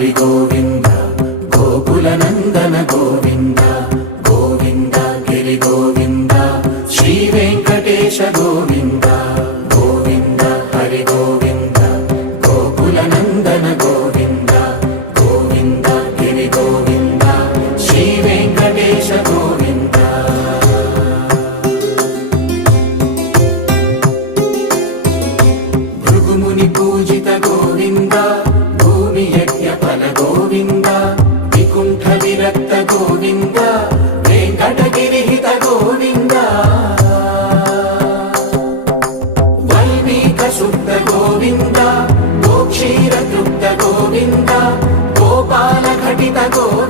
హరి గోవింద గోకుల నందన గోవింద గోవింద గిరి గోవింద శ్రీ వెంకటేశ గోవింద గోవింద హరి గోవింద గోకుల నందన గోవింద గోవింద గిరి గోవింద శ్రీ వెంకటేశ గోవింద భృగుముని పూజిత గోవింద భూమి యజ్ఞ ఫల గోవింద వికుంఠ విరక్త గోవింద వెంకటగిరిహిత గోవింద వల్మీక శుద్ధ గోవింద గోక్షీర తృప్త గోవింద గోపాల ఘటిత గోవింద